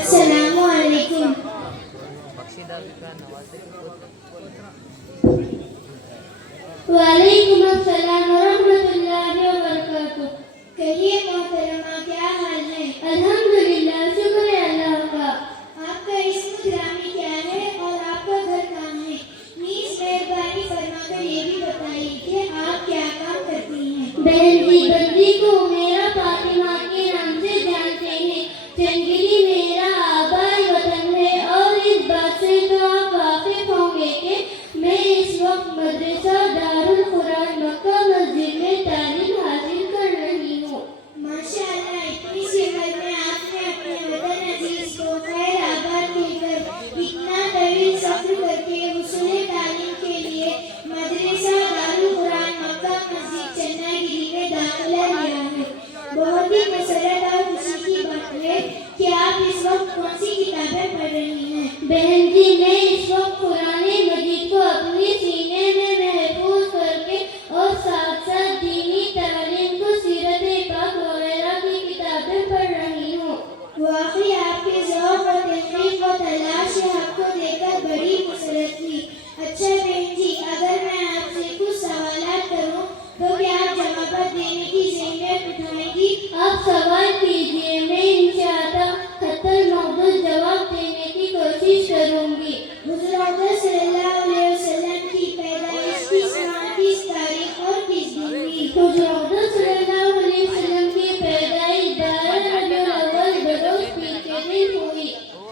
अस्सलामु अलैकुम। वालेकुम अस्सलाम व रहमतुल्लाहि व बरकातुहू। कहिए मोहतरमा, क्या हाल है? अल्हम्दुलिल्लाह, शुक्र है अल्लाह का। आपका इस्म ग्रामी क्या है और आपका घर कहाँ है? नीज मेहरबानी फरमाकर ये भी बताइए कि आप क्या काम करती हैं? बहन जी, बंदी को मेरा फातिमा के नाम से जानते हैं। चंदगिरी मेरा आबाई वतन है और इस बात से तो आप वाकिफ होंगे कि मैं इस वक्त मदरसा दारुल कुरान मक्का मस्जिद में तालीम हासिल कर रही हूँ। माशाअल्लाह, इतनी सी उम्र में आपने अपने वतन अजीज को खैर आबाद कहकर इतना तवील सफर करके हुसूल तालीम के लिए मदरसा दारुल कुरान मक्का मस्जिद चन्नागिरी में दाखिला लिया है। बहुत ही मसरत और खुशी की बात है कि आप इस वक्त कौन सी किताबें पढ़ रही हैं? बहन जी, मैं इस वक्त कुरान मजीद को अपने सीने में महफूज करके और साथ साथ दीनी तालीम को सीरत पाक वगैरह की किताबें पढ़ रही हूँ। वाकई आपके ज़ौक़ और तहक़ीक़ व तलाश हक़ को देखकर बड़ी मसरत हुई। अच्छा बहन जी, अगर मैं आपसे कुछ सवालात करूँ तो क्या आप जवाब देने की ज़हमत उठाएंगी? आप सवाल कीजिए, मैं इंशाअल्लाह खत्तर मौजूद जवाब देने की कोशिश करूँगी। हुज़ूर अक़दस सल्लल्लाहु अलैहि वसल्लम की पैदाइश किस माह, किस तारीख और किस दिन हुई? हुज़ूर अक़दस सल्लल्लाहु अलैहि वसल्लम की पैदाइश 12 रबीउल अव्वल बरोज़ पीर के दिन हुई।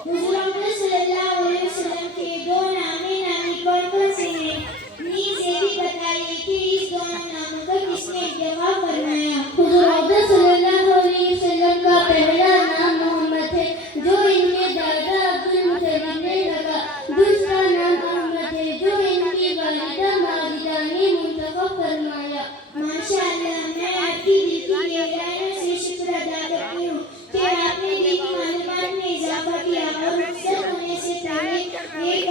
हुज़ूर अक़दस सल्लल्लाहु अलैहि वसल्लम के दो नामे नामी कौन कौन से हैं? नीज़ ये भी बताइए कि इस दोनों नामों का किसने इंतखाब फरमाया? हुज़ूर अक़दस सल्लल्लाहु अलैहि वसल्लम का पहला नाम मोहम्मद है, जो इनके दादा अब्दुल मुत्तलिब ने रखा। दूसरा नाम अहमद है, जो इनकी वालिदा माजिदा ने मुंतखब फरमाया। माशाअल्लाह, मैं आपकी दिल की गहराइयों से शुक्र अदा करती हूँ कि आपने दीनी मालूमात में इजाफा किया और रुखसत होने से पहले एक